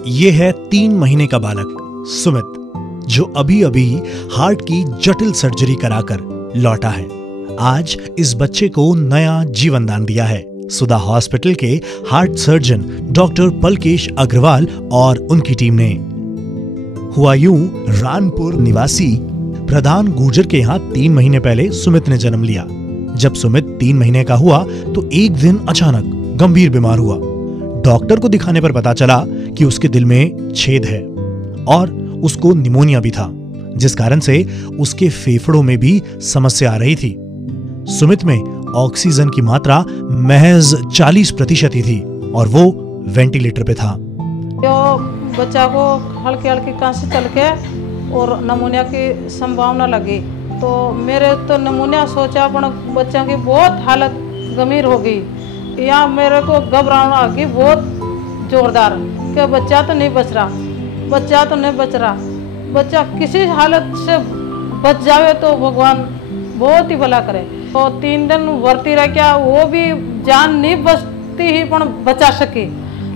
ये है 3 महीने का बालक सुमित, जो अभी अभी हार्ट की जटिल सर्जरी कराकर लौटा है। आज इस बच्चे को नया जीवन दान दिया है सुधा हॉस्पिटल के हार्ट सर्जन डॉक्टर पलकेश अग्रवाल और उनकी टीम ने। हुआ यूं, रानपुर निवासी प्रधान गुर्जर के यहाँ 3 महीने पहले सुमित ने जन्म लिया। जब सुमित 3 महीने का हुआ तो एक दिन अचानक गंभीर बीमार हुआ। डॉक्टर को दिखाने पर पता चला कि उसके दिल में छेद है और उसको निमोनिया भी था, जिस कारण से उसके फेफड़ों में भी समस्या आ रही थी। सुमित में ऑक्सीजन की मात्रा महज 40% ही थी और वो वेंटिलेटर पे था। जो बच्चा को हल्की हल्की खांसी चल के और निमोनिया की संभावना लगी, तो मेरे तो निमोनिया सोचा पर बच्चा की बहुत हालत गंभीर हो गई। यहाँ मेरे को घबराहट आ गई बहुत जोरदार कि बच्चा तो नहीं बच रहा, बच्चा तो नहीं बच रहा। बच्चा किसी हालत से बच जावे तो भगवान बहुत ही भला करे। तो 3 दिन भर्ती रह गया, वो भी जान नहीं बचती ही पर बचा सकी।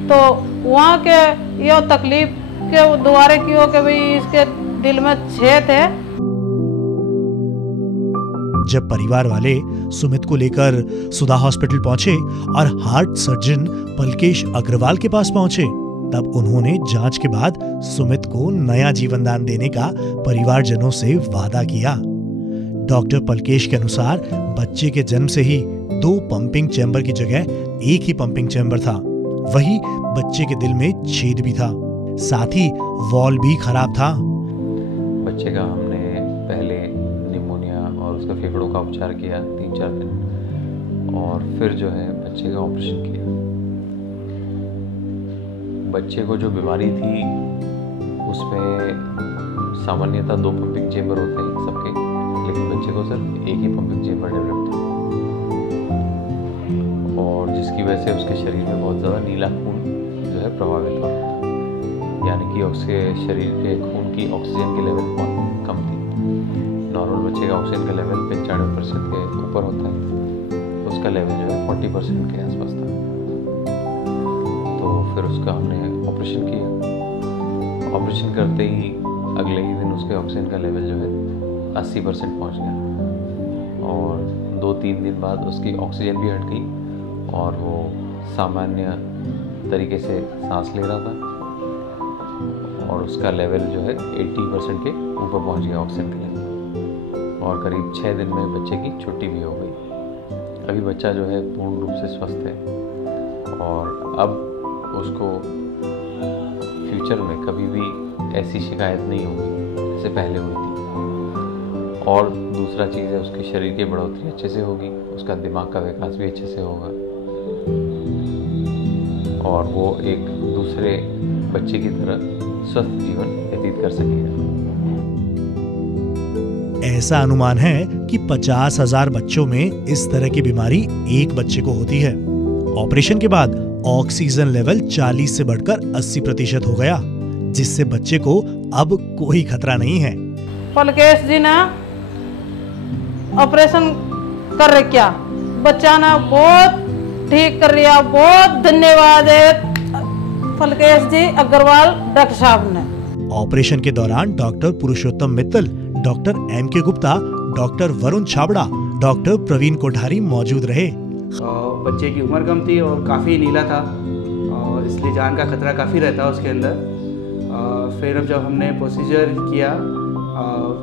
तो वहाँ के ये तकलीफ के द्वारे क्यों कि भाई इसके दिल में छेद है। जब परिवार वाले सुमित को लेकर सुधा हॉस्पिटल पहुंचे और हार्ट सर्जन पलकेश अग्रवाल के पास पहुंचे, तब उन्होंने जांच के बाद सुमित को नया जीवन दान देने का परिवारजनों से वादा किया। डॉक्टर पलकेश के अनुसार बच्चे के जन्म से ही 2 पंपिंग चैम्बर की जगह 1 ही पंपिंग चैम्बर था। वही बच्चे के दिल में छेद भी था, साथ ही वॉल भी खराब था। बच्चे का हमने पहले निमोनिया और उसका फेफड़ों का उपचार किया 3-4 दिन, और फिर जो है बच्चे का ऑपरेशन किया। बच्चे को जो बीमारी थी उसमें सामान्यतः 2 पंपिंग चेम्बर होते हैं सबके, लेकिन बच्चे को सिर्फ 1 ही पंपिंग चेम्बर डेवलप था, और जिसकी वजह से उसके शरीर में बहुत ज़्यादा नीला खून जो है प्रभावित हो रहा था। यानी कि उसके शरीर के खून की ऑक्सीजन की लेवल बहुत कम थी। नॉर्मल बच्चे का ऑक्सीजन का लेवल 95% के ऊपर होता है, उसका लेवल जो है 40% के आसपास था। तो फिर उसका हमने ऑपरेशन किया। ऑपरेशन करते ही अगले ही दिन उसके ऑक्सीजन का लेवल जो है 80% पहुंच गया, और 2-3 दिन बाद उसकी ऑक्सीजन भी हट गई और वो सामान्य तरीके से सांस ले रहा था, और उसका लेवल जो है 80% के ऊपर पहुंच गया ऑक्सीजन का लेवल, और करीब 6 दिन में बच्चे की छुट्टी भी हो गई। अभी बच्चा जो है पूर्ण रूप से स्वस्थ है, और अब उसको फ्यूचर में कभी भी ऐसी शिकायत नहीं होगी जैसे पहले हुई थी। और दूसरा चीज़ है, उसके शरीर की बढ़ोतरी अच्छे से होगी, उसका दिमाग का विकास भी अच्छे से होगा, और वो एक दूसरे बच्चे की तरह स्वस्थ जीवन व्यतीत कर सकेगा। ऐसा अनुमान है कि 50,000 बच्चों में इस तरह की बीमारी एक बच्चे को होती है। ऑपरेशन के बाद ऑक्सीजन लेवल 40 से बढ़कर 80% हो गया, जिससे बच्चे को अब कोई खतरा नहीं है। पलकेश जी ने ऑपरेशन कर रखा, बच्चा ने बहुत ठीक कर लिया। बहुत धन्यवाद है पलकेश जी अग्रवाल डॉक्टर साहब ने। ऑपरेशन के दौरान doctor Purushottam Mittal, doctor M.K. Gupta, doctor Varun Chhabra, doctor Praveen Kothari मौजूद रहे। बच्चे की उम्र कम थी और काफ़ी नीला था, और इसलिए जान का खतरा काफ़ी रहता उसके अंदर। फिर अब जब हमने प्रोसीजर किया,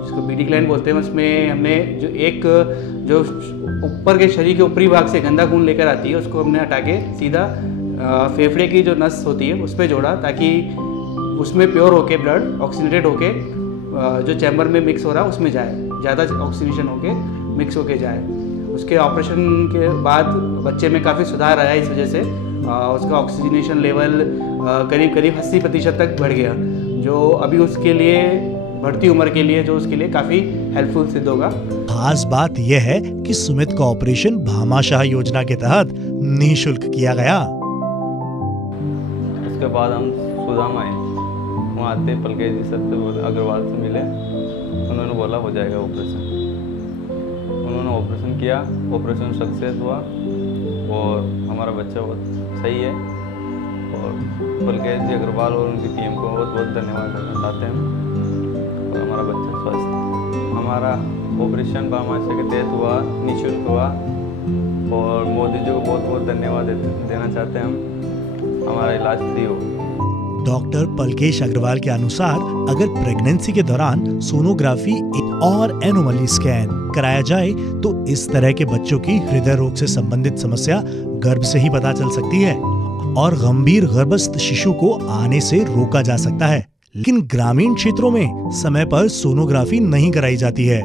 जिसको BD क्लैन बोलते हैं, उसमें हमने जो ऊपर के शरीर के ऊपरी भाग से गंदा खून लेकर आती है, उसको हमने हटा के सीधा फेफड़े की जो नस होती है उस पर जोड़ा, ताकि उसमें प्योर होके ब्लड ऑक्सीजनेटेड होके जो चैम्बर में मिक्स हो रहा है उसमें जाए, ज़्यादा ऑक्सीजनेशन होके मिक्स होके जाए। उसके ऑपरेशन के बाद बच्चे में काफ़ी सुधार आया। इस वजह से उसका ऑक्सीजनेशन लेवल करीब 80% तक बढ़ गया, जो अभी उसके लिए बढ़ती उम्र के लिए जो उसके लिए काफ़ी हेल्पफुल सिद्ध होगा। खास बात यह है कि सुमित का ऑपरेशन भामाशाह योजना के तहत निःशुल्क किया गया। उसके बाद हम सुदाम आए, वहाँ आते पलकेश जी सर अग्रवाल से मिले, उन्होंने बोला हो जाएगा ऑपरेशन। उन्होंने ऑपरेशन किया, ऑपरेशन सक्सेस हुआ और हमारा बच्चा बहुत सही है और पलकेश जी अग्रवाल और उनकी टीम को बहुत बहुत धन्यवाद देना चाहते हैं। और हमारा बच्चा स्वस्थ, हमारा ऑपरेशन बामाशय के तहत हुआ, निःशुल्क हुआ और मोदी जी को बहुत बहुत धन्यवाद देना चाहते हैं हम, हमारा इलाज फ्री हो। डॉक्टर पलकेश अग्रवाल के अनुसार अगर प्रेगनेंसी के दौरान सोनोग्राफी और एनोमली स्कैन कराया जाए तो इस तरह के बच्चों की हृदय रोग से संबंधित समस्या गर्भ से ही पता चल सकती है और गंभीर गर्भस्थ शिशु को आने से रोका जा सकता है। लेकिन ग्रामीण क्षेत्रों में समय पर सोनोग्राफी नहीं कराई जाती है।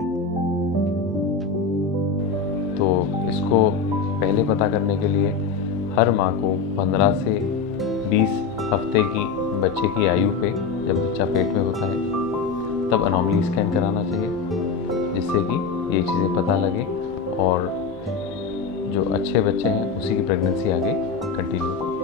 तो इसको पहले पता करने के लिए हर माँ को 15 से 20 हफ्ते की बच्चे की आयु पे, जब बच्चा पेट में होता है तब एनोमली स्कैन कराना चाहिए, जिससे कि ये चीज़ें पता लगे और जो अच्छे बच्चे हैं उसी की प्रेगनेंसी आगे कंटिन्यू हो।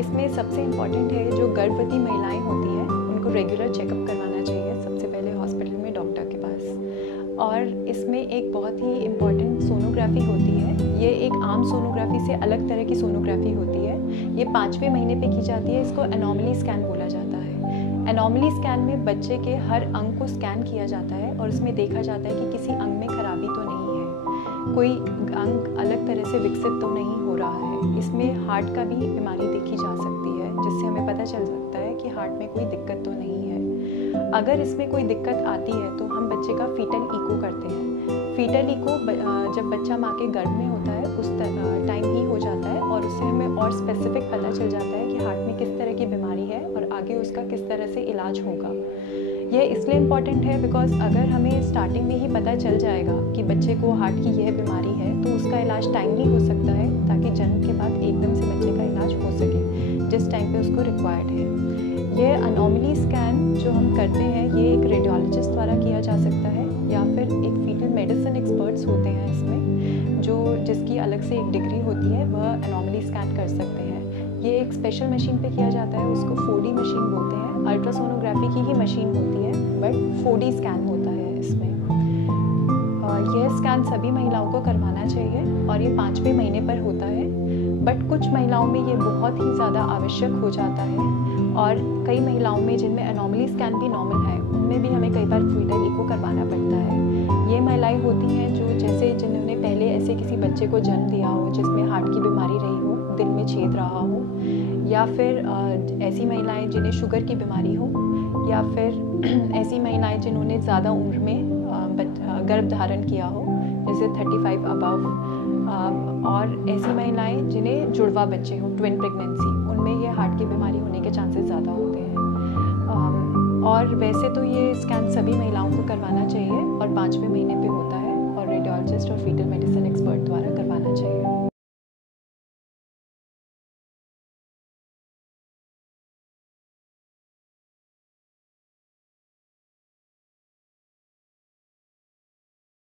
इसमें सबसे इम्पॉर्टेंट है जो गर्भवती महिलाएं होती हैं उनको रेगुलर चेकअप करवाना चाहिए सबसे पहले हॉस्पिटल में डॉक्टर के पास। और इसमें एक बहुत ही इम्पॉर्टेंट सोनोग्राफी होती है। ये एक आम सोनोग्राफी से अलग तरह की सोनोग्राफी होती है। ये 5वें महीने पे की जाती है। इसको एनोमली स्कैन बोला जाता है। एनोमली स्कैन में बच्चे के हर अंग को स्कैन किया जाता है और उसमें देखा जाता है कि किसी अंग में खराबी तो नहीं है, कोई अंग अलग तरह से विकसित तो नहीं हो रहा है। इसमें हार्ट का भी बीमारी देखी जा सकती है, जिससे हमें पता चल सकता है कि हार्ट में कोई दिक्कत तो नहीं है। अगर इसमें कोई दिक्कत आती है तो हम बच्चे का फीटल इको करते हैं। फीटल इको जब बच्चा माँ के गर्भ में होता है उस टाइम ही हो जाता है और उससे हमें और स्पेसिफिक पता चल जाता है कि हार्ट में किस तरह की बीमारी है और आगे उसका किस तरह से इलाज होगा। यह इसलिए इम्पॉर्टेंट है बिकॉज अगर हमें स्टार्टिंग में ही पता चल जाएगा कि बच्चे को हार्ट की यह बीमारी है तो उसका इलाज टाइमली हो सकता है, ताकि जन्म के बाद एकदम से बच्चे का इलाज हो सके जिस टाइम पे उसको रिक्वायर्ड है। ये एनोमली स्कैन जो हम करते हैं ये एक रेडियोलॉजिस्ट द्वारा किया जा सकता है या फिर एक फीटल मेडिसिन एक्सपर्ट्स होते हैं इसमें, जो जिसकी अलग से एक डिग्री होती है, वह एनोमली स्कैन कर सकते हैं। ये एक स्पेशल मशीन पे किया जाता है, उसको 4D मशीन बोलते हैं। अल्ट्रासोनोग्राफी की ही मशीन होती है बट 4D स्कैन होता है इसमें। यह स्कैन सभी महिलाओं को करवाना चाहिए और ये 5वें महीने पर होता है। बट कुछ महिलाओं में ये बहुत ही ज़्यादा आवश्यक हो जाता है और कई महिलाओं में जिनमें एनोमली स्कैन भी नॉर्मल है उनमें भी हमें कई बार फीटल इको करवाना पड़ता है। ये महिलाएं होती हैं जो जैसे जिन्होंने पहले ऐसे किसी बच्चे को जन्म दिया हो जिसमें हार्ट की बीमारी रही हो, दिल में छेद रहा हो, या फिर ऐसी महिलाएं जिन्हें शुगर की बीमारी हो, या फिर ऐसी महिलाएं जिन्होंने ज़्यादा उम्र में गर्भ धारण किया हो जैसे 35 अबव, और ऐसी महिलाएं जिन्हें जुड़वा बच्चे हों, ट्विन प्रेगनेंसी, उनमें ये हार्ट की बीमारी होने के चांसेस ज़्यादा होते हैं। और वैसे तो ये स्कैन सभी महिलाओं को करवाना चाहिए और 5वें महीने पे होता है और रेडियोलॉजिस्ट और फीटल मेडिसिन एक्सपर्ट द्वारा करवाना चाहिए।